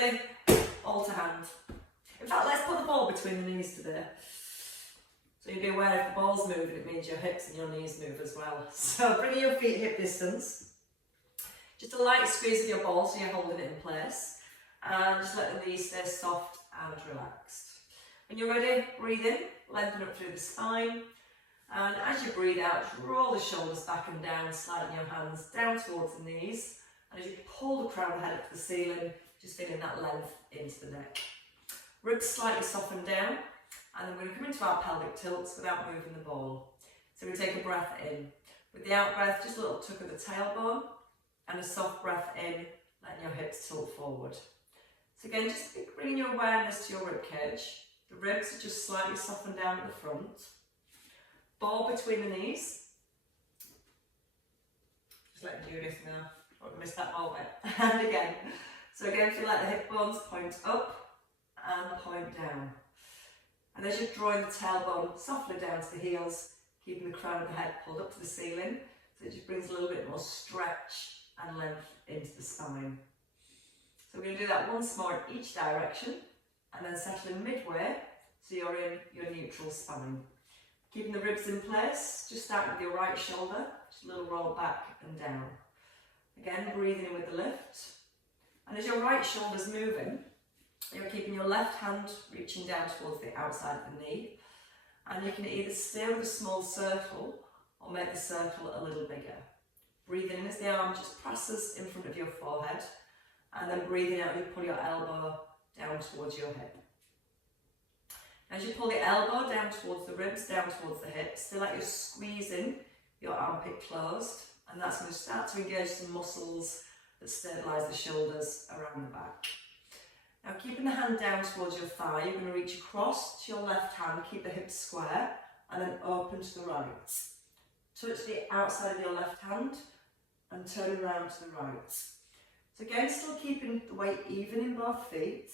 ready, all to hand. In fact, let's put the ball between the knees today. So you'll be aware if the ball's moving, it means your hips and your knees move as well. So bring your feet hip distance. Just a light squeeze of your ball so you're holding it in place. And just let the knees stay soft and relaxed. When you're ready, breathe in, lengthen up through the spine. And as you breathe out, just roll the shoulders back and down, sliding your hands down towards the knees. And as you pull the crown of the head up to the ceiling, just feeling that length into the neck. Ribs slightly soften down. And then we're going to come into our pelvic tilts without moving the ball. So we take a breath in. With the out breath, just a little tuck of the tailbone and a soft breath in, letting your hips tilt forward. So again, just bringing your awareness to your rib cage. The ribs are just slightly softened down at the front. Ball between the knees. Just letting you do this now. Don't miss that ball bit. And again. So again, feel like the hip bones point up and point down. And as you're drawing the tailbone softly down to the heels, keeping the crown of the head pulled up to the ceiling, so it just brings a little bit more stretch and length into the spine. So we're going to do that once more in each direction, and then settling midway, so you're in your neutral spine. Keeping the ribs in place, just start with your right shoulder, just a little roll back and down. Again, breathing in with the lift. And as your right shoulder's moving, you're keeping your left hand reaching down towards the outside of the knee, and you can either stay with a small circle or make the circle a little bigger. Breathing in as the arm just presses in front of your forehead, and then breathing out, you pull your elbow down towards your hip. As you pull the elbow down towards the ribs, down towards the hips, feel like you're squeezing your armpit closed, and that's going to start to engage some muscles that stabilise the shoulders around the back. Now keeping the hand down towards your thigh, you're going to reach across to your left hand, keep the hips square, and then open to the right. Touch the outside of your left hand and turn around to the right. So again, still keeping the weight even in both feet,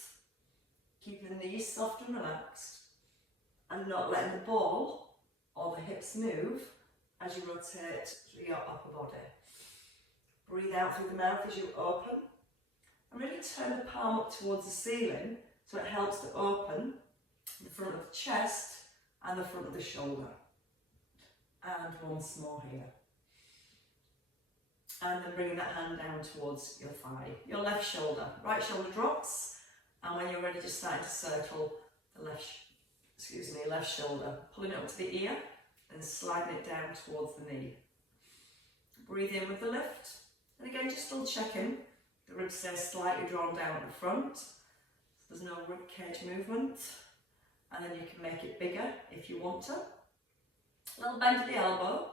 keeping the knees soft and relaxed, and not letting the ball or the hips move as you rotate through your upper body. Breathe out through the mouth as you open. And really turn the palm up towards the ceiling so it helps to open the front of the chest and the front of the shoulder. And once more here. And then bringing that hand down towards your thigh. Your left shoulder. Right shoulder drops. And when you're ready, just starting to circle the left shoulder. Pulling it up to the ear and sliding it down towards the knee. Breathe in with the lift. And again, just still checking. The ribs stay slightly drawn down at the front, so there's no rib cage movement, and then you can make it bigger if you want to. A little bend at the elbow,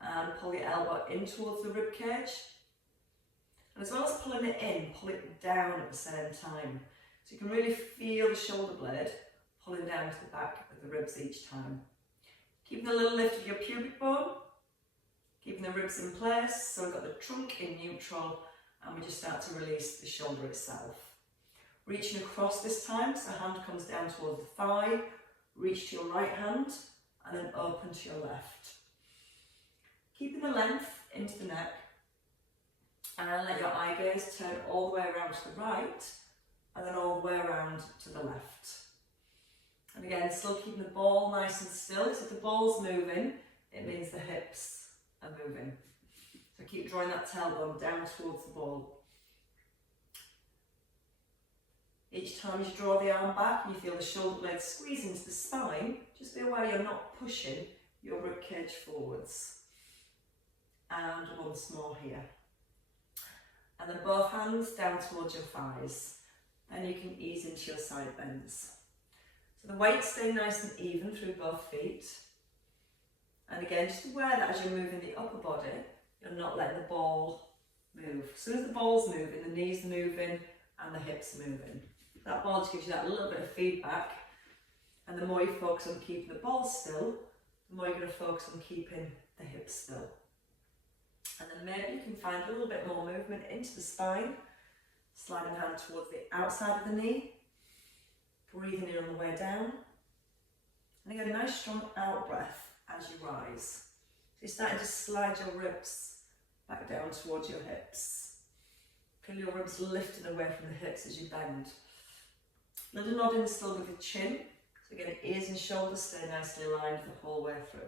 and pull the elbow in towards the rib cage. And as well as pulling it in, pull it down at the same time. So you can really feel the shoulder blade pulling down to the back of the ribs each time. Keeping a little lift of your pubic bone, keeping the ribs in place, so we've got the trunk in neutral, and we just start to release the shoulder itself. Reaching across this time, so hand comes down towards the thigh, reach to your right hand, and then open to your left. Keeping the length into the neck, and let your eye gaze turn all the way around to the right, and then all the way around to the left. And again, still keeping the ball nice and still, so if the ball's moving, it means the hips are moving. So keep drawing that tailbone down towards the ball. Each time you draw the arm back and you feel the shoulder blades squeeze into the spine, just be aware you're not pushing your rib cage forwards. And once more here. And then both hands down towards your thighs. Then you can ease into your side bends. So the weight stay nice and even through both feet. And again, just aware that as you're moving the upper body, you're not letting the ball move. As soon as the ball's moving, the knees are moving and the hips are moving. That ball just gives you that little bit of feedback, and the more you focus on keeping the ball still, the more you're going to focus on keeping the hips still. And then maybe you can find a little bit more movement into the spine, sliding hand towards the outside of the knee, breathing in on the way down, and again a nice strong out breath as you rise. So you're starting to slide your ribs back down towards your hips. Feel your ribs lifting away from the hips as you bend. Little nodding still with the chin. So again, ears and shoulders stay nicely aligned the whole way through.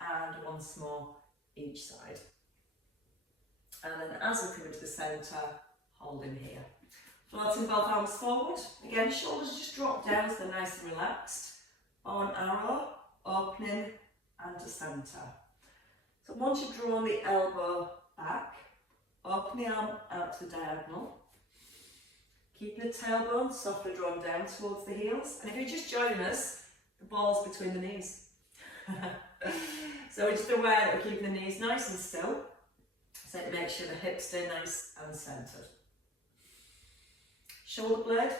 And once more, each side. And then as we come into the centre, holding here. Floating both arms forward. Again, shoulders just drop down so they're nice and relaxed. Bow and arrow, opening and to centre. So once you've drawn the elbow back, open the arm out to the diagonal. Keeping the tailbone softly drawn down towards the heels. And if you're just joining us, the ball's between the knees. So we're just aware that we're keeping the knees nice and still. So it makes sure the hips stay nice and centred. Shoulder blade.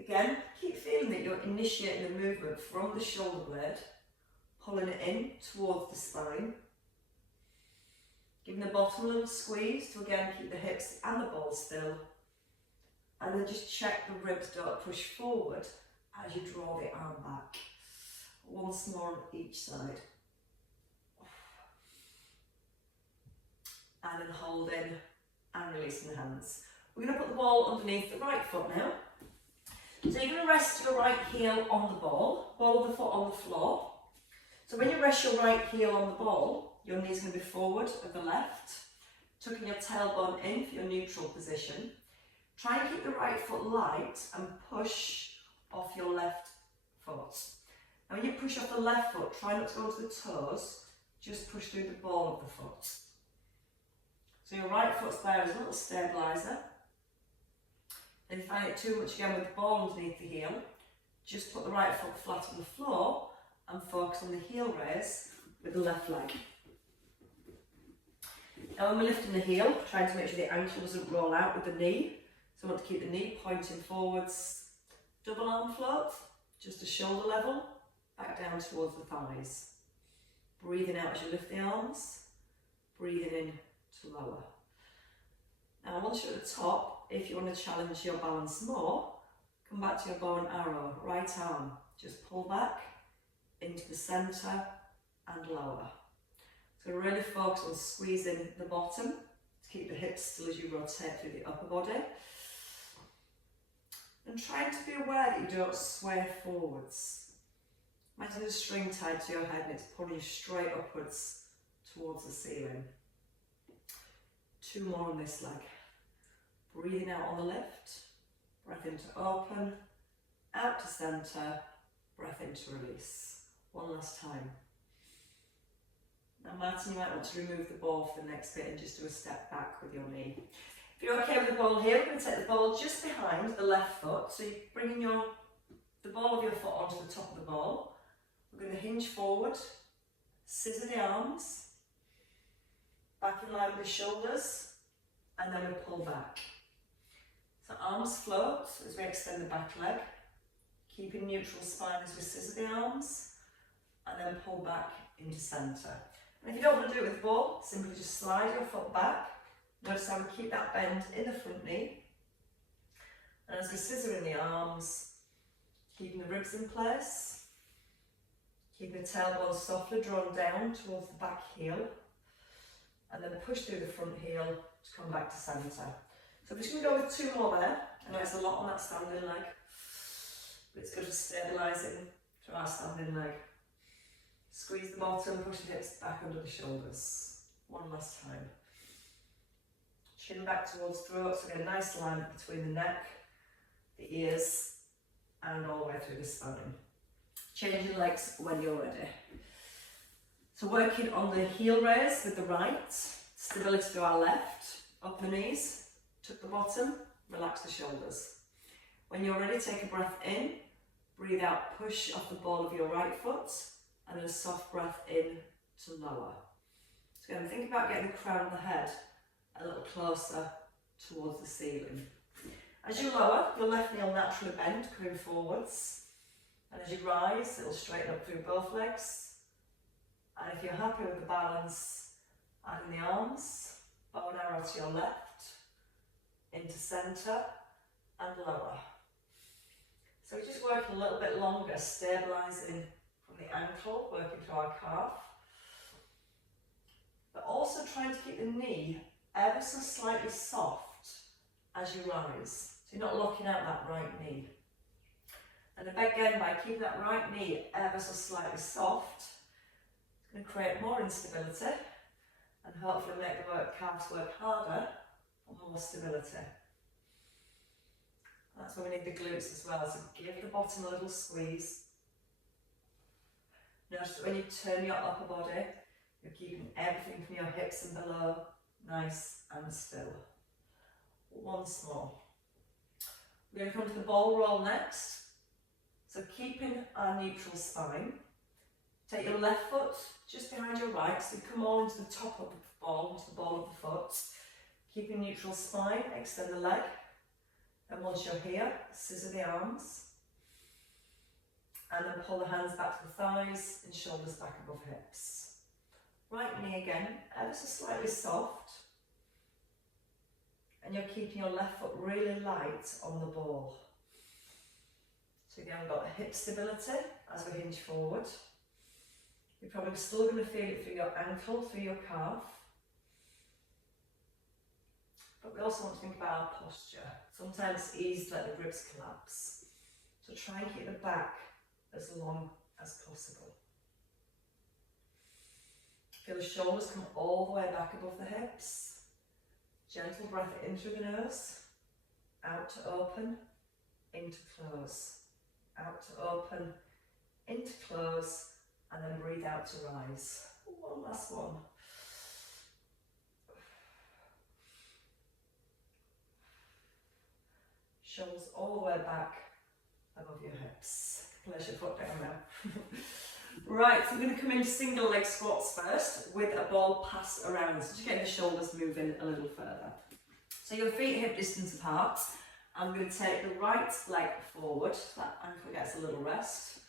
Again, keep feeling that you're initiating the movement from the shoulder blade, pulling it in towards the spine. Giving the bottom a little squeeze to again keep the hips and the ball still. And then just check the ribs don't push forward as you draw the arm back. Once more on each side. And then holding and releasing the hands. We're going to put the ball underneath the right foot now. So you're going to rest your right heel on the ball of the foot on the floor. So when you rest your right heel on the ball, your knee's going to be forward of the left, tucking your tailbone in for your neutral position. Try and keep the right foot light and push off your left foot. Now when you push off the left foot, try not to go to the toes, just push through the ball of the foot. So your right foot's there as a little stabiliser. If you find it too much again with the ball underneath the heel, just put the right foot flat on the floor and focus on the heel raise with the left leg. Now when we're lifting the heel, trying to make sure the ankle doesn't roll out with the knee. So I want to keep the knee pointing forwards, double arm float, just to shoulder level, back down towards the thighs. Breathing out as you lift the arms, breathing in to lower. Now once you're at the top, if you want to challenge your balance more, come back to your bow and arrow, right arm, just pull back into the centre and lower. So really focus on squeezing the bottom to keep the hips still as you rotate through the upper body. And trying to be aware that you don't sway forwards. Imagine a string tied to your head and it's pulling you straight upwards towards the ceiling. 2 more on this leg. Breathing out on the lift, breath in to open, out to centre, breath in to release. One last time. Now Martin, you might want to remove the ball for the next bit and just do a step back with your knee. If you're okay with the ball here, we're going to take the ball just behind the left foot. So you're bringing the ball of your foot onto the top of the ball. We're going to hinge forward, scissor the arms, back in line with the shoulders, and then we pull back. So arms float as we extend the back leg, keeping neutral spine as we scissor the arms, and then pull back into centre. And if you don't want to do it with the ball, simply just slide your foot back. Notice how we keep that bend in the front knee. And as we scissor in the arms, keeping the ribs in place, keeping the tailbone softly drawn down towards the back heel, and then push through the front heel to come back to centre. So we're just going to go with 2 more there. I know it's a lot on that standing leg, but it's good for stabilising through our standing leg. Squeeze the bottom, push the hips back under the shoulders. One last time. Chin back towards throat, so get a nice line between the neck, the ears, and all the way through the spine. Change your legs when you're ready. So working on the heel raise with the right, stability through our left, up the knees, tuck the bottom, relax the shoulders. When you're ready, take a breath in, breathe out, push off the ball of your right foot, and then a soft breath in to lower. So again, think about getting the crown of the head a little closer towards the ceiling. As you lower, your left knee will naturally bend, coming forwards. And as you rise, it will straighten up through both legs. And if you're happy with the balance, add in the arms, bow and arrow to your left, into centre and lower. So we're just working a little bit longer, stabilising from the ankle, working through our calf. But also trying to keep the knee ever so slightly soft as you rise. So you're not locking out that right knee. And again, by keeping that right knee ever so slightly soft, it's going to create more instability and hopefully make the calves work harder for more stability. That's where we need the glutes as well, so give the bottom a little squeeze. Notice that when you turn your upper body, you're keeping everything from your hips and below nice and still. Once more. We're going to come to the ball roll next. So keeping our neutral spine. Take your left foot just behind your right, so you come all into the top of the ball, into the ball of the foot. Keeping neutral spine, extend the leg. And once you're here, scissor the arms. And then pull the hands back to the thighs and shoulders back above hips. Right knee again, ever so slightly soft. And you're keeping your left foot really light on the ball. So again, we've got the hip stability as we hinge forward. You're probably still going to feel it through your ankle, through your calf. But we also want to think about our posture. Sometimes it's easy to let the ribs collapse. So try and keep the back as long as possible. Feel the shoulders come all the way back above the hips. Gentle breath in through the nose. Out to open, in to close. Out to open, in to close, and then breathe out to rise. One last one. Shoulders all the way back above your hips. Place your foot down now. Right, so we're going to come into single leg squats first with a ball pass around. So just getting the shoulders moving a little further. So your feet hip distance apart. I'm going to take the right leg forward, so that ankle gets a little rest.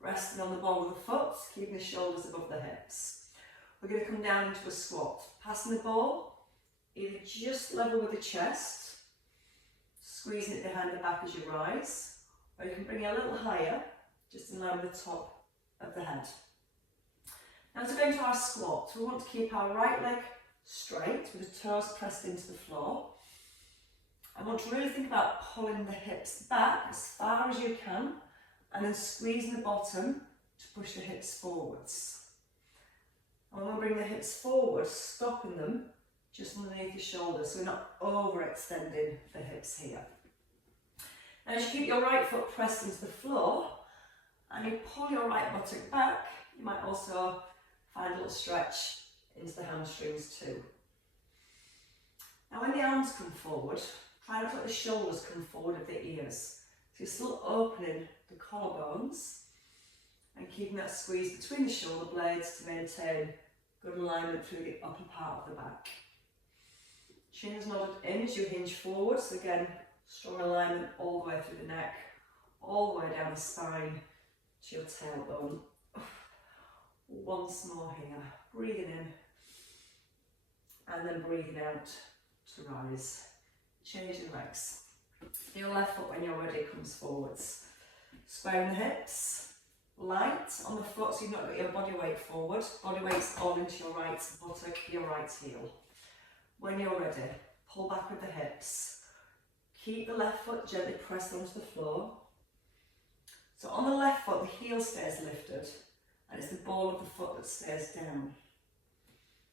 Resting on the ball of the foot, keeping the shoulders above the hips. We're going to come down into a squat. Passing the ball, either just level with the chest, squeezing it behind the back as you rise, or you can bring it a little higher, just in line with the top of the head. Now to go into our squat, we want to keep our right leg straight with the toes pressed into the floor. I want to really think about pulling the hips back as far as you can and then squeezing the bottom to push the hips forwards. And when we bring the hips forward, stopping them just underneath the shoulders so we're not overextending the hips here. Now as you keep your right foot pressed into the floor and you pull your right buttock back, you might also find a little stretch into the hamstrings too. Now when the arms come forward, try not to let the shoulders come forward of the ears. So you're still opening the collarbones and keeping that squeeze between the shoulder blades to maintain good alignment through the upper part of the back. Chin is nodded in as you hinge forward, so again, strong alignment all the way through the neck, all the way down the spine to your tailbone. Once more here, breathing in and then breathing out to rise. Changing legs. Your left foot when you're ready comes forwards. Squaring the hips, light on the foot so you've not got your body weight forward. Body weight's all into your right buttock, your right heel. When you're ready, pull back with the hips. Keep the left foot gently pressed onto the floor. So on the left foot, the heel stays lifted and it's the ball of the foot that stays down.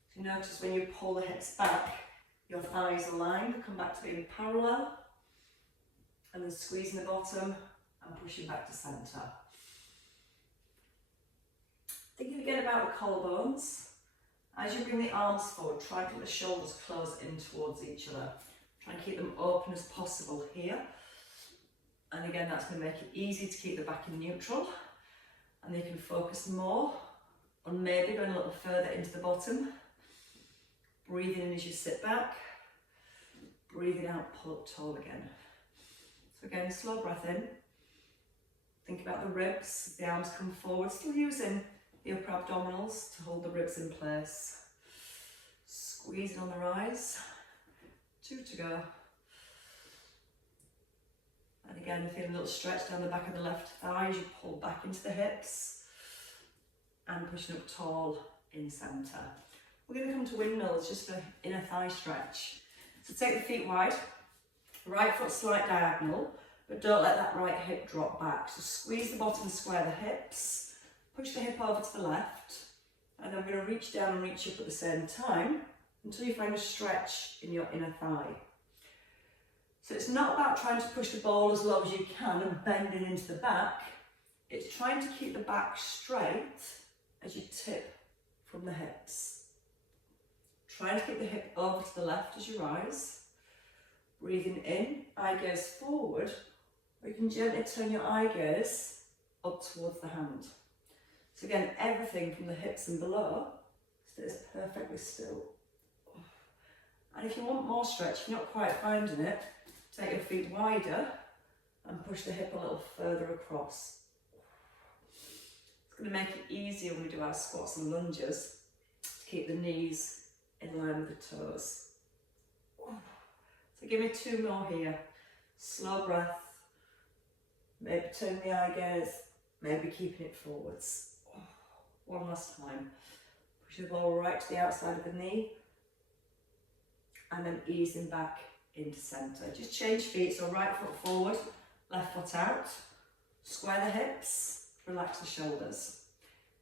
So you notice when you pull the hips back, your thighs align, come back to being parallel, and then squeezing the bottom and pushing back to centre. Thinking again about the collarbones. As you bring the arms forward, try to get the shoulders close in towards each other. Try and keep them open as possible here. And again, that's going to make it easy to keep the back in neutral. And you can focus more on maybe going a little further into the bottom. Breathing in as you sit back. Breathing out, pull up tall again. So again, slow breath in. Think about the ribs as the arms come forward, still using the upper abdominals to hold the ribs in place. Squeezing on the rise. 2 to go. And again, feeling a little stretch down the back of the left thigh as you pull back into the hips. And pushing up tall in centre. We're going to come to windmills just for inner thigh stretch. So take the feet wide, Right foot slight diagonal, but don't let that right hip drop back. So squeeze the bottom, square the hips, push the hip over to the left, and then we're going to reach down and reach up at the same time until you find a stretch in your inner thigh. So it's not about trying to push the ball as low as you can and bending into the back. It's trying to keep the back straight as you tip from the hips. Trying to keep the hip over to the left as you rise. Breathing in, eye gaze forward, or you can gently turn your eye gaze up towards the hand. So again, everything from the hips and below stays perfectly still. And if you want more stretch, if you're not quite finding it, take your feet wider and push the hip a little further across. It's going to make it easier when we do our squats and lunges to keep the knees in line with the toes. So give me 2 more here. Slow breath. Maybe turn the eye gaze, maybe keeping it forwards. One last time. Push the ball right to the outside of the knee and then easing back into centre. Just change feet, so right foot forward, left foot out. Square the hips, relax the shoulders.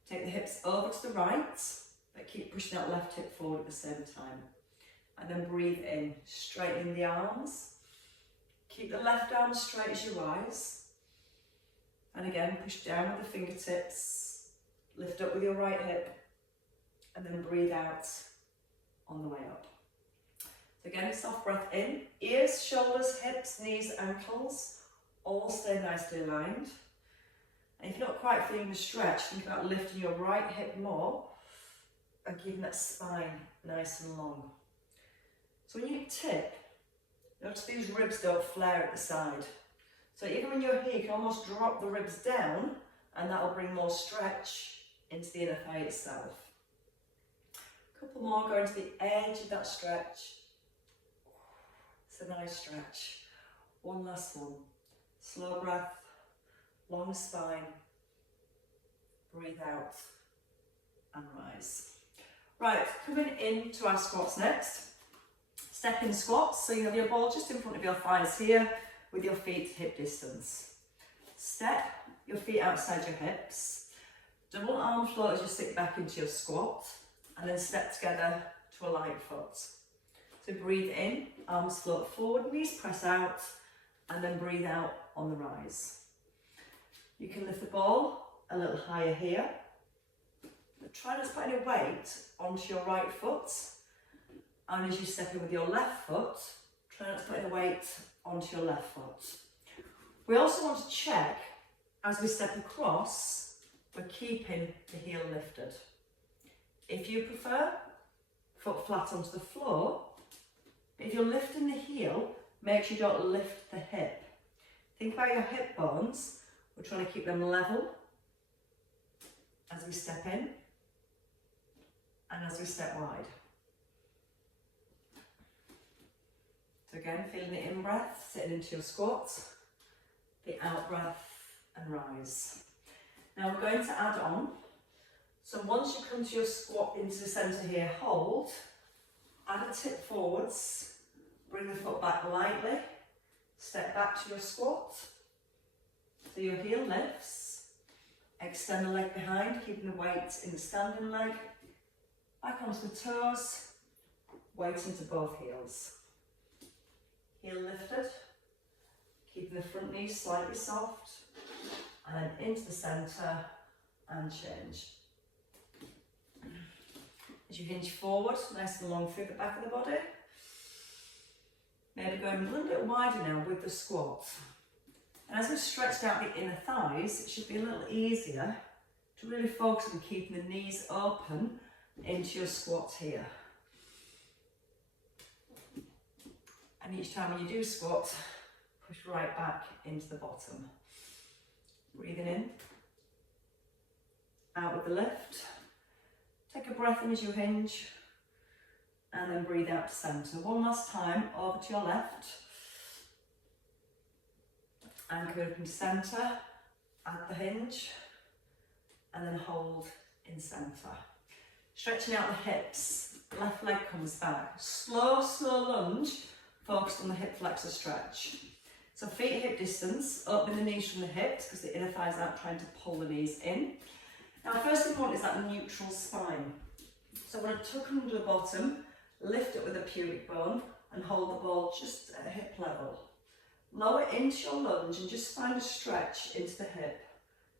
Take the hips over to the right, but keep pushing that left hip forward at the same time. And then breathe in, straighten the arms. Keep the left arm straight as you rise. And again, push down with the fingertips, lift up with your right hip, and then breathe out on the way up. So again, soft breath in, ears, shoulders, hips, knees, ankles, all stay nicely aligned. And if you're not quite feeling the stretch, think about lifting your right hip more and keeping that spine nice and long. So when you tip, notice these ribs don't flare at the side. So even when you're here, you can almost drop the ribs down and that'll bring more stretch into the inner thigh itself. A couple more, going to the edge of that stretch. It's a nice stretch. One last one. Slow breath, long spine, breathe out and rise. Right, coming into our squats next. Step in squats, so you have your ball just in front of your thighs here with your feet hip distance. Step your feet outside your hips. Double arm float as you sit back into your squat and then step together to a light foot. So breathe in, arms float forward, knees press out, and then breathe out on the rise. You can lift the ball a little higher here, but try not to put any weight onto your right foot. And as you step in with your left foot, try not to put any weight onto your left foot. We also want to check, as we step across, we're keeping the heel lifted. If you prefer, foot flat onto the floor. If you're lifting the heel, make sure you don't lift the hip. Think about your hip bones. We're trying to keep them level as we step in and as we step wide. So again, feeling the in-breath, sitting into your squat, the out-breath and rise. Now we're going to add on. So once you come to your squat into the centre here, hold, add a tip forwards, bring the foot back lightly, step back to your squat, so your heel lifts, extend the leg behind, keeping the weight in the standing leg, back onto the toes, weight into both heels. Heel lifted, keeping the front knees slightly soft, and then into the centre and change. As you hinge forward, nice and long through the back of the body. Maybe going a little bit wider now with the squat. And as we've stretched out the inner thighs, it should be a little easier to really focus on keeping the knees open into your squat here. And each time when you do squat, push right back into the bottom. Breathing in, out with the lift. Take a breath in as you hinge, and then breathe out to centre. One last time, over to your left. Anchor open to centre, add the hinge, and then hold in centre. Stretching out the hips, left leg comes back. Slow, slow lunge, focused on the hip flexor stretch. So feet hip distance, opening the knees from the hips because the inner thighs aren't trying to pull the knees in. Now first thing we want is that neutral spine. So I want to tuck under the bottom, lift it with a pubic bone and hold the ball just at hip level. Lower into your lunge and just find a stretch into the hip.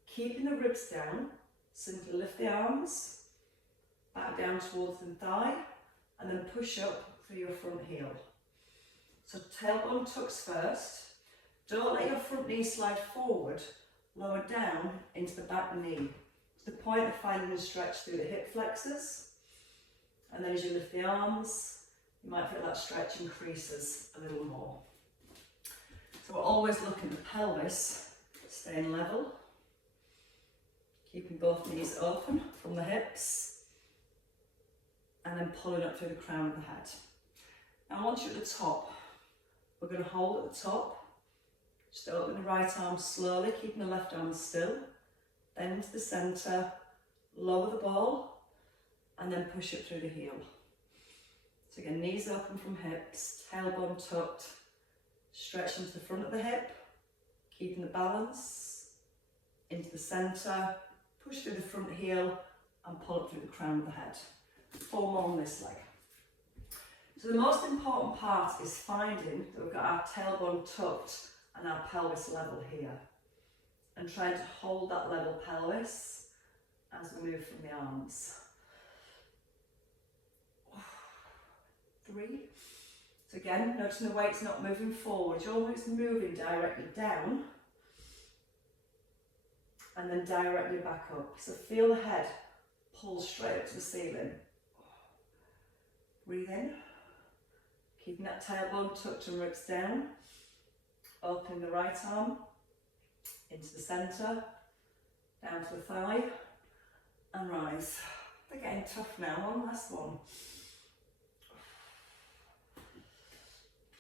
Keeping the ribs down, simply lift the arms, back down towards the thigh and then push up through your front heel. So tailbone tucks first. Don't let your front knee slide forward, lower down into the back knee. To the point of finding a stretch through the hip flexors. And then as you lift the arms, you might feel that stretch increases a little more. So we're always looking at the pelvis, staying level. Keeping both knees open from the hips. And then pulling up through the crown of the head. Now once you're at the top, we're going to hold at the top. Just open the right arm slowly, keeping the left arm still. Then into the centre, lower the ball, and then push it through the heel. So again, knees open from hips, tailbone tucked, stretch into the front of the hip, keeping the balance, into the centre, push through the front heel, and pull up through the crown of the head. 4 more on this leg. So the most important part is finding that we've got our tailbone tucked and our pelvis level here. And trying to hold that level pelvis as we move from the arms. 3. So again, noticing the weight's not moving forward, you're always moving directly down and then directly back up. So feel the head pull straight up to the ceiling. Breathe in, keeping that tailbone tucked and ribs down. Opening the right arm into the centre, down to the thigh, and rise. They're getting tough now. One last one.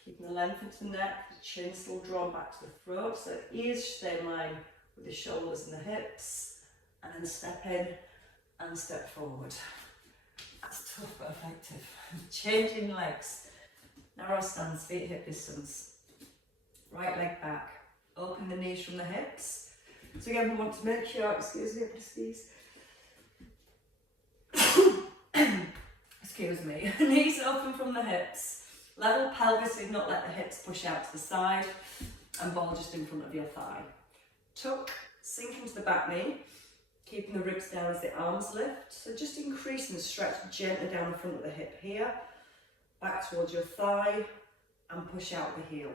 Keeping the length into the neck, the chin still drawn back to the throat, so ears stay in line with the shoulders and the hips, and then step in and step forward. That's tough but effective. Changing legs. Narrow stance, feet hip distance. Right leg back. Open the knees from the hips. So again, we want to make sure, excuse me, please. Excuse me. Knees open from the hips. Level pelvis, so not let the hips push out to the side. And ball just in front of your thigh. Tuck, sink into the back knee. Keeping the ribs down as the arms lift. So just increasing the stretch gently down the front of the hip here. Back towards your thigh. And push out the heel.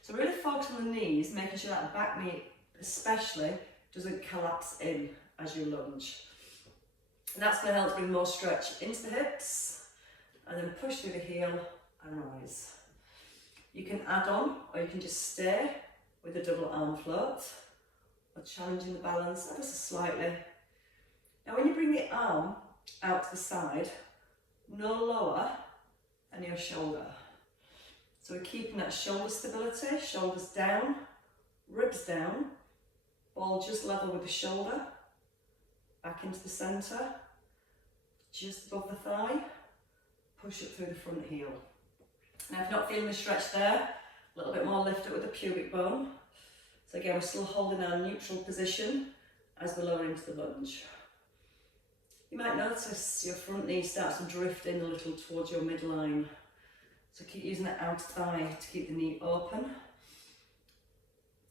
So really focus on the knees, making sure that back knee especially doesn't collapse in as you lunge. And that's going to help bring more stretch into the hips and then push through the heel and rise. You can add on or you can just stay with a double arm float or challenging the balance ever so slightly. Now when you bring the arm out to the side, no lower than your shoulder. So we're keeping that shoulder stability, shoulders down, ribs down, ball just level with the shoulder, back into the centre, just above the thigh, push it through the front heel. Now if you're not feeling the stretch there, a little bit more lift it with the pubic bone. So again, we're still holding our neutral position as we lower into the lunge. You might notice your front knee starts to drift in a little towards your midline. So keep using the outer thigh to keep the knee open.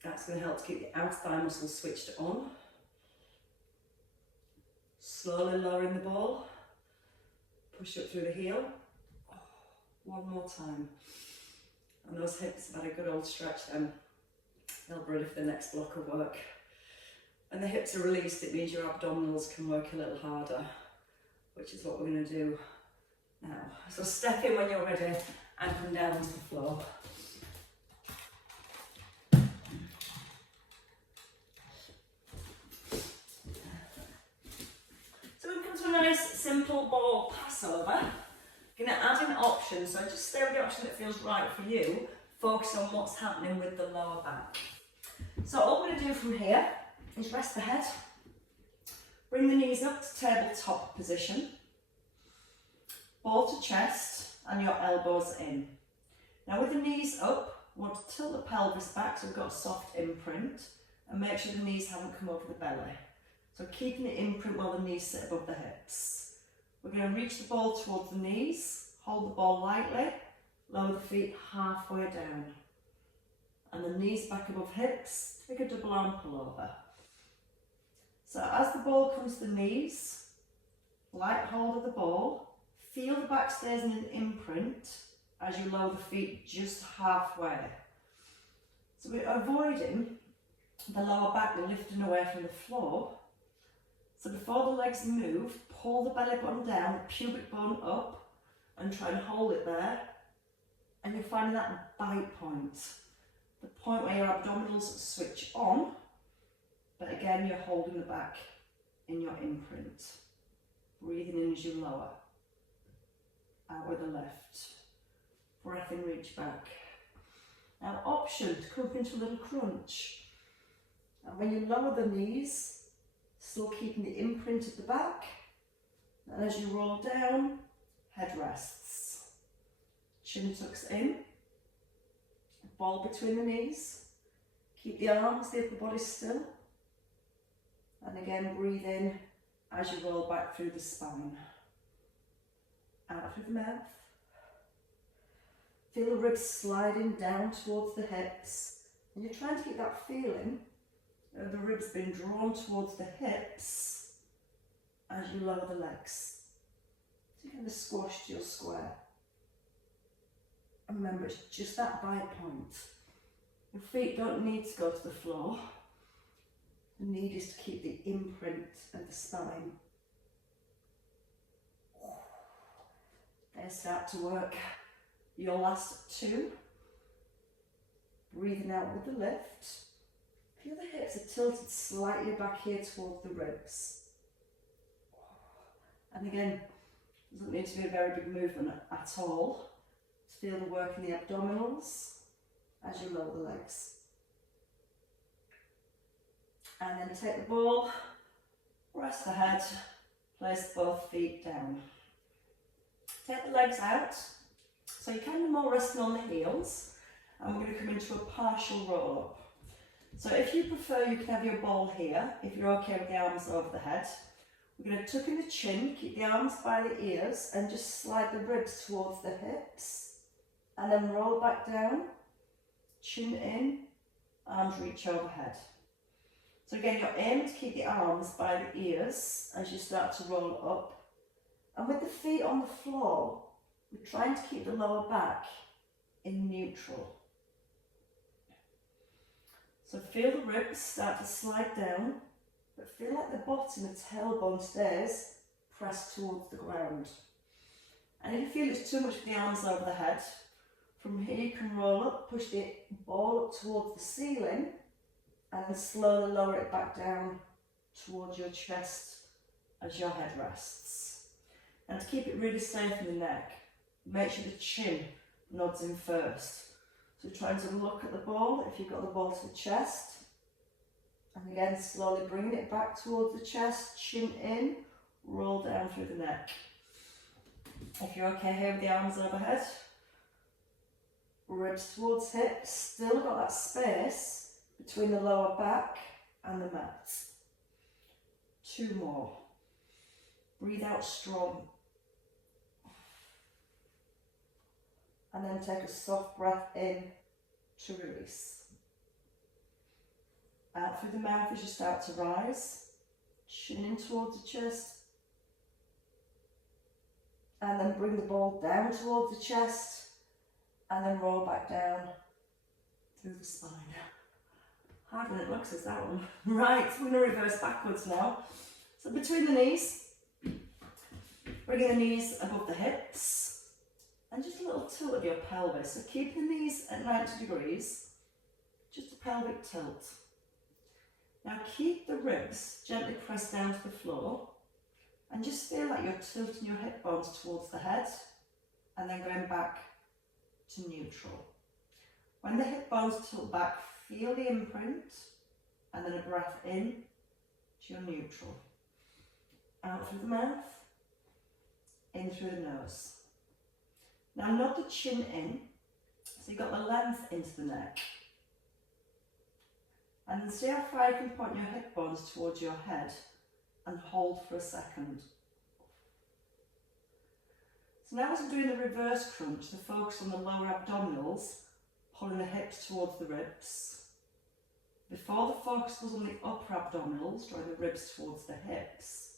That's going to help to keep the outer thigh muscle switched on. Slowly lowering the ball. Push up through the heel. One more time. And those hips have had a good old stretch then. They'll be ready for the next block of work. When the hips are released, it means your abdominals can work a little harder, which is what we're going to do now. So step in when you're ready and come down onto the floor. So we've come to a nice simple ball passover. You're going to add in options, so just stay with the option that feels right for you. Focus on what's happening with the lower back. So all we're going to do from here is rest the head, bring the knees up to tabletop position, ball to chest and your elbows in. Now with the knees up, we want to tilt the pelvis back so we've got a soft imprint, and make sure the knees haven't come over the belly. So keeping the imprint while the knees sit above the hips. We're going to reach the ball towards the knees, hold the ball lightly, lower the feet halfway down. And the knees back above hips, take a double arm pullover. So as the ball comes to the knees, light hold of the ball, feel the back stays in an imprint as you lower the feet just halfway. So we're avoiding the lower back lifting away from the floor. So before the legs move, pull the belly button down, the pubic bone up, and try and hold it there. And you're finding that bite point, the point where your abdominals switch on, but again you're holding the back in your imprint. Breathing in as you lower. Out with the left. Breath in, reach back. Now option to come up into a little crunch. And when you lower the knees, still keeping the imprint at the back, and as you roll down, head rests. Chin tucks in, ball between the knees, keep the arms, the upper body still, and again breathe in as you roll back through the spine. Out through the mouth. Feel the ribs sliding down towards the hips, and you're trying to keep that feeling of the ribs being drawn towards the hips as you lower the legs. So you kind of squash to your square. And remember, it's just that bite point. Your feet don't need to go to the floor. The need is to keep the imprint of the spine. Then start to work your last two. Breathing out with the lift. Feel the hips are tilted slightly back here towards the ribs. And again, it doesn't need to be a very big movement at all. Just feel the work in the abdominals as you lower the legs. And then take the ball, rest the head, place both feet down. Take the legs out, so you're kind of more resting on the heels, and we're going to come into a partial roll up. So if you prefer, you can have your ball here, if you're okay with the arms over the head. We're going to tuck in the chin, keep the arms by the ears, and just slide the ribs towards the hips, and then roll back down, chin in, arms reach overhead. So again, you're aiming to keep the arms by the ears as you start to roll up. And with the feet on the floor, we're trying to keep the lower back in neutral. So feel the ribs start to slide down, but feel like the bottom, the tailbone stays pressed towards the ground. And if you feel it's too much for the arms over the head, from here you can roll up, push the ball up towards the ceiling, and then slowly lower it back down towards your chest as your head rests. And to keep it really safe in the neck, make sure the chin nods in first. So trying to look at the ball, if you've got the ball to the chest, and again slowly bringing it back towards the chest, chin in, roll down through the neck. If you're okay here with the arms overhead, ribs towards hips, still got that space between the lower back and the mat. Two more. Breathe out strong. And then take a soft breath in to release. Out through the mouth as you start to rise. Chin in towards the chest. And then bring the ball down towards the chest. And then roll back down through the spine. Harder than it looks, is that one. Right, we're going to reverse backwards now. So between the knees, bringing the knees above the hips. And just a little tilt of your pelvis. So keep the knees at 90 degrees, just a pelvic tilt. Now keep the ribs gently pressed down to the floor, and just feel like you're tilting your hip bones towards the head, and then going back to neutral. When the hip bones tilt back, feel the imprint, and then a breath in to your neutral. Out through the mouth, in through the nose. Now nod the chin in, So you've got the length into the neck. And then see how far you can point your hip bones towards your head and hold for a second. So now as I'm doing the reverse crunch, the focus on the lower abdominals, pulling the hips towards the ribs. Before, the focus was on the upper abdominals, drawing the ribs towards the hips.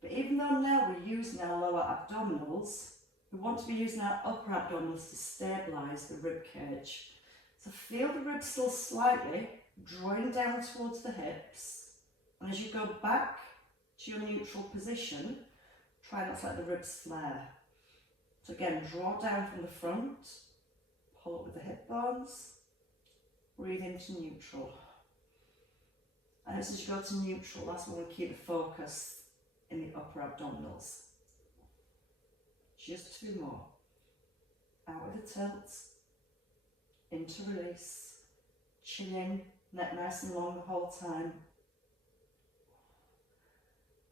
But even though now we're using our lower abdominals, we want to be using our upper abdominals to stabilise the rib cage. So feel the ribs still slightly drawing down towards the hips, and as you go back to your neutral position, try not to let the ribs flare. So again, draw down from the front, pull up with the hip bones, breathe into neutral. And as you go to neutral, that's when we keep the focus in the upper abdominals. Just 2 more. Out with the tilt, into release, chin in, neck nice and long the whole time.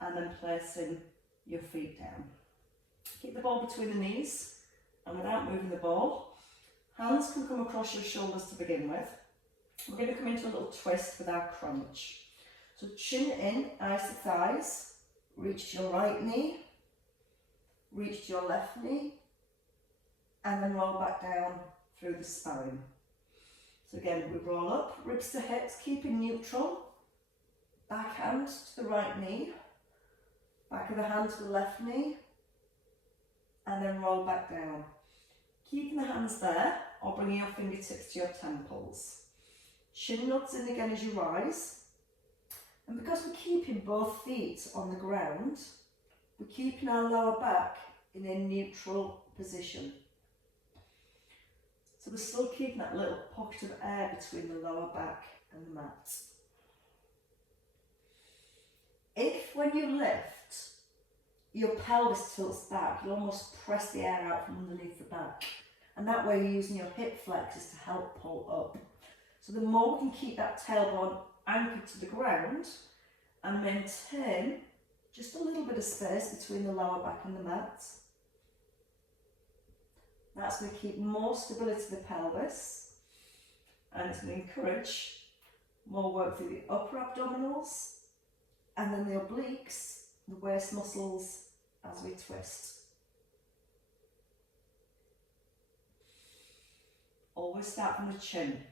And then placing your feet down. Keep the ball between the knees, and without moving the ball, hands can come across your shoulders to begin with. We're going to come into a little twist with our crunch. So chin in, eyes to thighs, reach to your right knee, reach to your left knee, and then roll back down through the spine. So again, we roll up, ribs to hips, keeping neutral, back hand to the right knee, back of the hand to the left knee, and then roll back down. Keeping the hands there, or bringing your fingertips to your temples. Chin nods in again as you rise. And because we're keeping both feet on the ground, we're keeping our lower back in a neutral position. So we're still keeping that little pocket of air between the lower back and the mat. If when you lift, your pelvis tilts back, you almost press the air out from underneath the back. And that way you're using your hip flexors to help pull up. So the more we can keep that tailbone anchored to the ground and maintain just a little bit of space between the lower back and the mat, that's going to keep more stability to the pelvis, and it's going to encourage more work through the upper abdominals and then the obliques, the waist muscles, as we twist. Always start from the chin.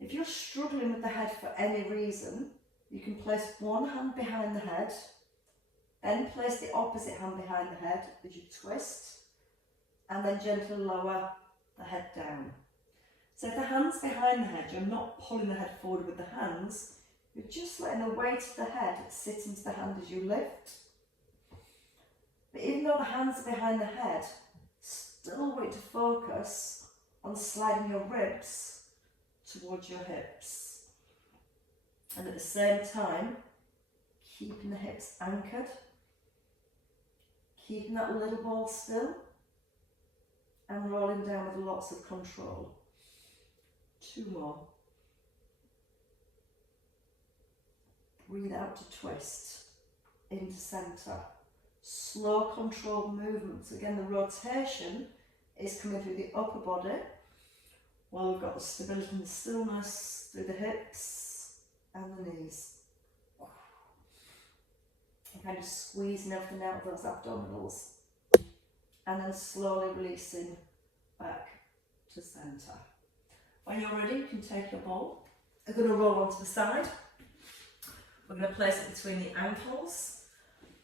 If you're struggling with the head for any reason, you can place one hand behind the head, then place the opposite hand behind the head as you twist, and then gently lower the head down. So if the hand's behind the head, you're not pulling the head forward with the hands, you're just letting the weight of the head sit into the hand as you lift. But even though the hands are behind the head, still want to focus on sliding your ribs towards your hips. And at the same time, keeping the hips anchored, keeping that little ball still, and rolling down with lots of control. 2 more. Breathe out to twist, into centre. Slow controlled movements. Again, the rotation is coming through the upper body, while we've got the stability and the stillness through the hips and the knees. And kind of squeezing everything out of those abdominals. And then slowly releasing back to centre. When you're ready, you can take your ball. We're going to roll onto the side. We're going to place it between the ankles,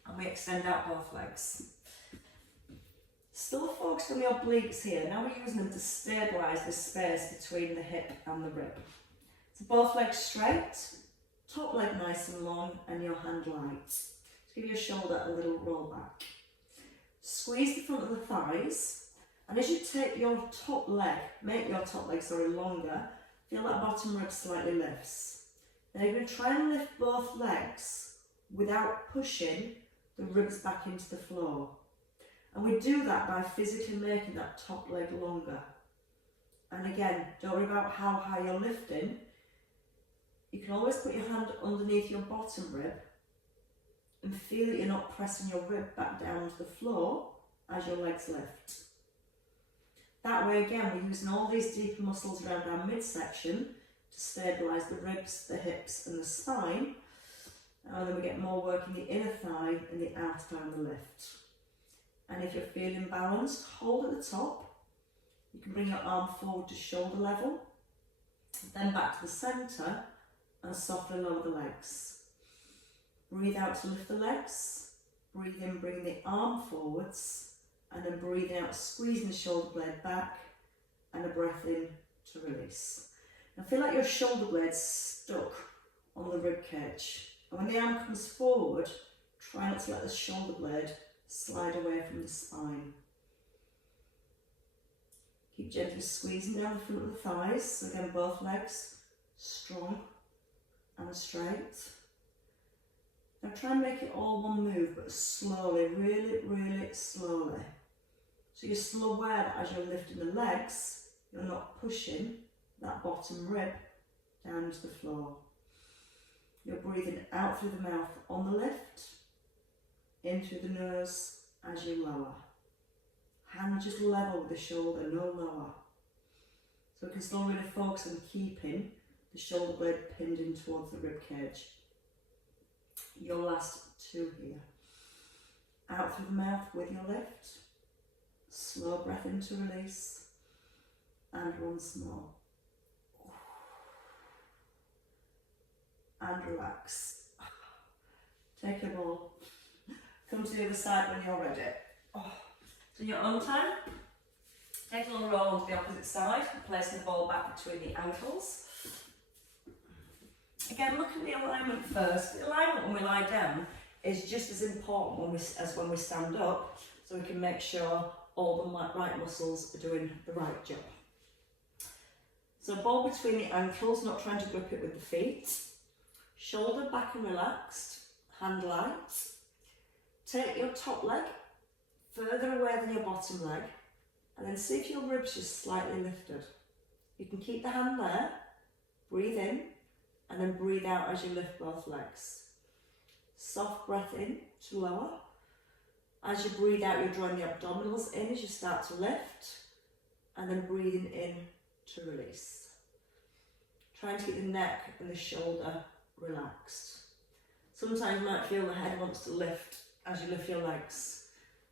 and we extend out both legs. Still focused on the obliques here. Now we're using them to stabilise the space between the hip and the rib. So both legs straight, top leg nice and long, and your hand light. Just give your shoulder a little roll back. Squeeze the front of the thighs, and as you take your top leg, make your top leg longer, feel that bottom rib slightly lifts. Now you're going to try and lift both legs without pushing the ribs back into the floor. And we do that by physically making that top leg longer. And again, don't worry about how high you're lifting. You can always put your hand underneath your bottom rib and feel that you're not pressing your rib back down to the floor as your legs lift. That way again, we're using all these deeper muscles around our midsection to stabilise the ribs, the hips and the spine. And then we get more work in the inner thigh and the outer thigh on the lift. And if you're feeling balanced, hold at the top. You can bring your arm forward to shoulder level, then back to the centre and softly lower the legs. Breathe out to lift the legs. Breathe in, bring the arm forwards, and then breathe out, squeezing the shoulder blade back, and a breath in to release. Now feel like your shoulder blade's stuck on the rib cage. And when the arm comes forward, try not to let the shoulder blade slide away from the spine. Keep gently squeezing down the front of the thighs. So again, both legs strong and straight. Now try and make it all one move, but slowly, really, really slowly. So you're still aware that as you're lifting the legs, you're not pushing that bottom rib down to the floor. You're breathing out through the mouth on the lift, in through the nose as you lower. Hand just level with the shoulder, no lower. So we can still really focus on keeping the shoulder blade pinned in towards the rib cage. Your last two here. Out through the mouth with your lift. Slow breath in to release. And once more. And relax. Take your ball. Come to the other side when you're ready. So in your own time, take a little roll onto the opposite side, placing the ball back between the ankles. Again, look at the alignment first. The alignment when we lie down is just as important as when we stand up, so we can make sure all the right muscles are doing the right job. So ball between the ankles, not trying to grip it with the feet. Shoulder back and relaxed, hand light. Take your top leg further away than your bottom leg, and then see if your ribs just slightly lifted. You can keep the hand there, breathe in, and then breathe out as you lift both legs. Soft breath in to lower. As you breathe out, you're drawing the abdominals in as you start to lift, and then breathing in to release. Trying to keep the neck and the shoulder relaxed. Sometimes you might feel the head wants to lift as you lift your legs.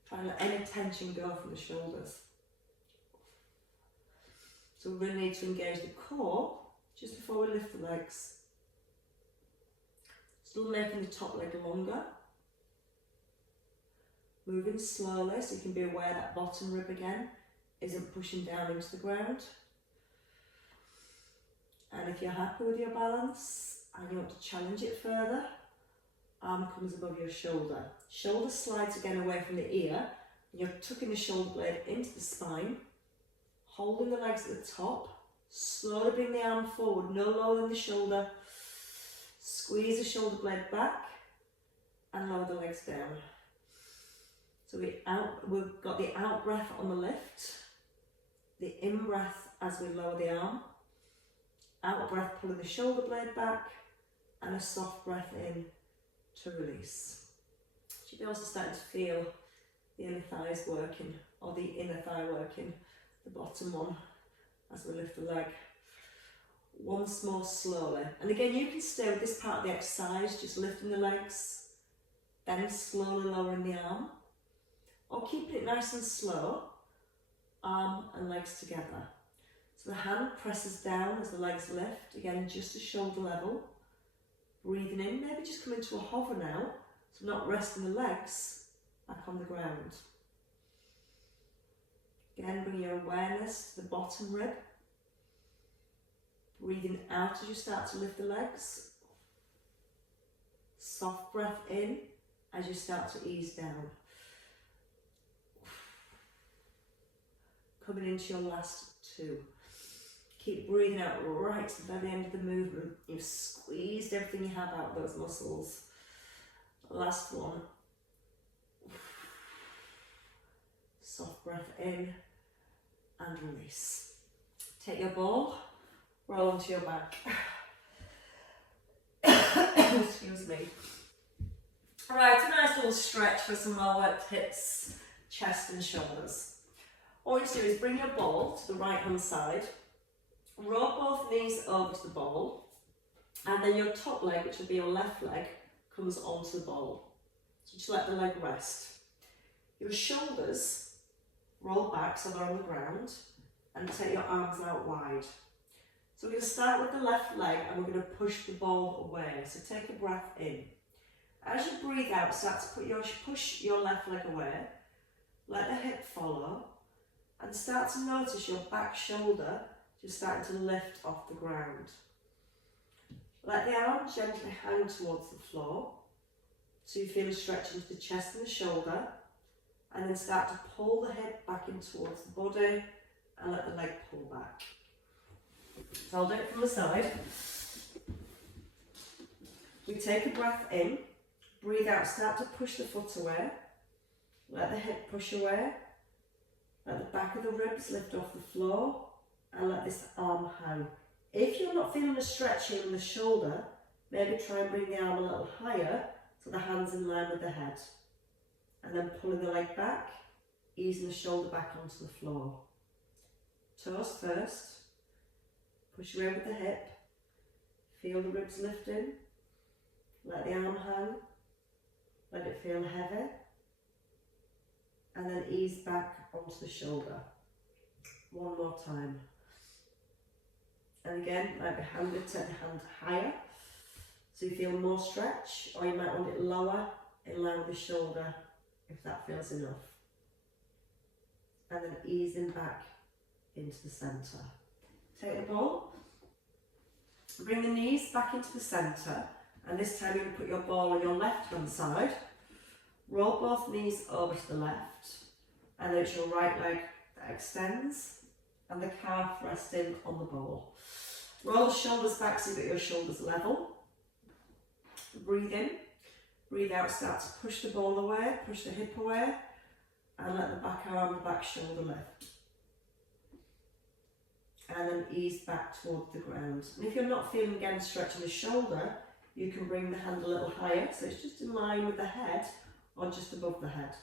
Try and let any tension go from the shoulders. So we really need to engage the core just before we lift the legs. Still making the top leg longer. Moving slowly so you can be aware that bottom rib again isn't pushing down into the ground. And if you're happy with your balance and you want to challenge it further, arm comes above your shoulder. Shoulder slides again away from the ear. And you're tucking the shoulder blade into the spine, holding the legs at the top. Slowly bring the arm forward, no lower than the shoulder. Squeeze the shoulder blade back and lower the legs down. So we've got the out breath on the lift, the in breath as we lower the arm, out breath pulling the shoulder blade back, and a soft breath in to release. You should be also starting to feel the inner thighs working, or the inner thigh working, the bottom one, as we lift the leg. Once more slowly. And again, you can stay with this part of the exercise, just lifting the legs, then slowly lowering the arm, or keeping it nice and slow, arm and legs together. So the hand presses down as the legs lift, again just to shoulder level. Breathing in, maybe just come into a hover now, so not resting the legs back on the ground. Again, bring your awareness to the bottom rib. Breathing out as you start to lift the legs. Soft breath in as you start to ease down. Coming into your last two. Keep breathing out right to the very end of the movement. You've squeezed everything you have out of those muscles. Last one. Soft breath in and release. Take your ball, roll onto your back. Excuse me. Alright, a nice little stretch for some well worked hips, chest and shoulders. All you do is bring your ball to the right hand side, roll both knees over to the ball, and then your top leg, which will be your left leg, comes onto the ball. So just let the leg rest. Your shoulders roll back so they're on the ground, and take your arms out wide. So we're going to start with the left leg and we're going to push the ball away. So take a breath in. As you breathe out, start to push your left leg away. Let the hip follow and start to notice your back shoulder just starting to lift off the ground. Let the arm gently hang towards the floor so you feel a stretch into the chest and the shoulder, and then start to pull the hip back in towards the body and let the leg pull back. So I'll do it from the side. We take a breath in, breathe out, start to push the foot away, let the hip push away, let the back of the ribs lift off the floor, and let this arm hang. If you're not feeling a stretch here in the shoulder, maybe try and bring the arm a little higher so the hand's in line with the head. And then pulling the leg back, easing the shoulder back onto the floor. Toes first, push away with the hip, feel the ribs lifting, let the arm hang, let it feel heavy, and then ease back onto the shoulder. One more time. And again, like the hand, take the hand higher, so you feel more stretch, or you might want it lower, in line with the shoulder, if that feels enough. And then easing back into the centre. Take the ball, bring the knees back into the centre, and this time you're going to put your ball on your left hand side, roll both knees over to the left, and then it's your right leg that extends, and the calf resting on the ball. Roll the shoulders back so you get your shoulders level. Breathe in, breathe out, start to push the ball away, push the hip away, and let the back arm, the back shoulder lift. And then ease back towards the ground. And if you're not feeling again stretching the shoulder, you can bring the hand a little higher, so it's just in line with the head or just above the head.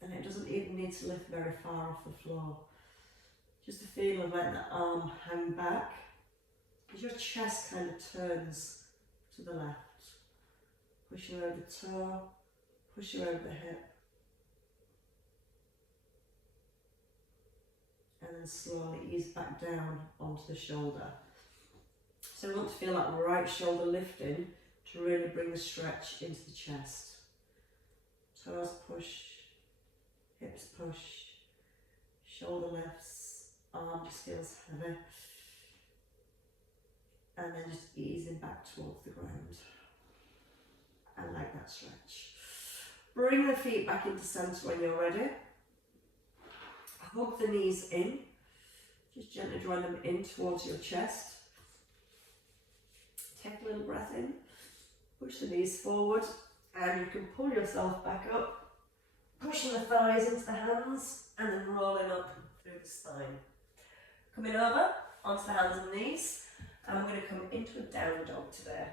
And it doesn't even need to lift very far off the floor. Just a feeling of letting the arm hang back as your chest kind of turns to the left. Pushing over the toe, pushing over the hip. And then slowly ease back down onto the shoulder. So we want to feel that right shoulder lifting to really bring the stretch into the chest. Toes push, hips push, shoulder lifts, arm just feels heavy. And then just easing back towards the ground. I like that stretch. Bring the feet back into centre when you're ready. Hug the knees in. Just gently drawing them in towards your chest. Take a little breath in. Push the knees forward. And you can pull yourself back up. Pushing the thighs into the hands. And then rolling up through the spine. Coming over onto the hands and knees. And we're going to come into a down dog today.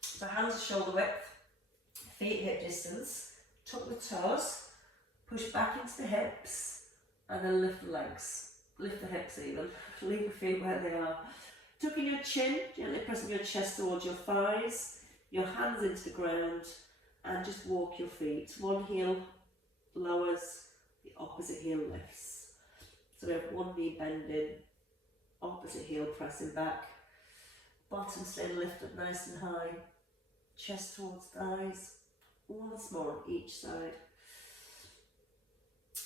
So hands are shoulder width. Feet hip distance. Tuck the toes. Push back into the hips. And then lift the legs, lift the hips even, leave the feet where they are. Tucking your chin, gently pressing your chest towards your thighs, your hands into the ground, and just walk your feet. One heel lowers, the opposite heel lifts. So we have one knee bending, opposite heel pressing back, bottom staying lifted nice and high, chest towards thighs, once more on each side.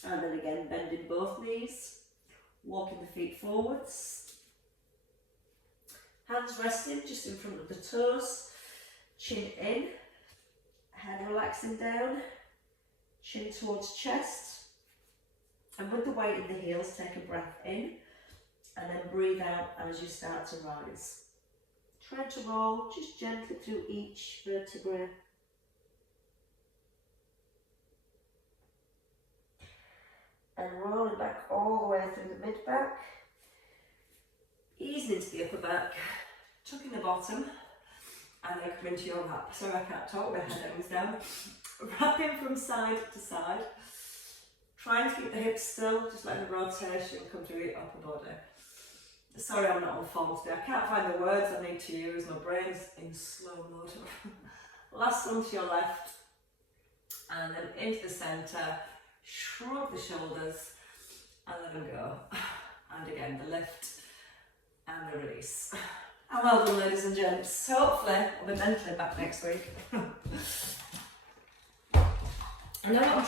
And then again, bending both knees, walking the feet forwards. Hands resting just in front of the toes, chin in, head relaxing down, chin towards chest. And with the weight in the heels, take a breath in and then breathe out as you start to rise. Try to roll just gently through each vertebrae. And rolling back all the way through the mid-back, easing into the upper back, tucking the bottom, and then come into your wrap. Sorry, I can't talk, my head hangs down. Wrapping from side to side. Trying to keep the hips still, just letting the rotation come through your upper body. Sorry, I'm not on form today. I can't find the words I need to use. My brain's in slow mode. Last one to your left, and then into the centre. Shrug the shoulders and let them go. And again, the lift and the release. And well done, ladies and gents. Hopefully, I'll be mentally back next week. I know what I'm trying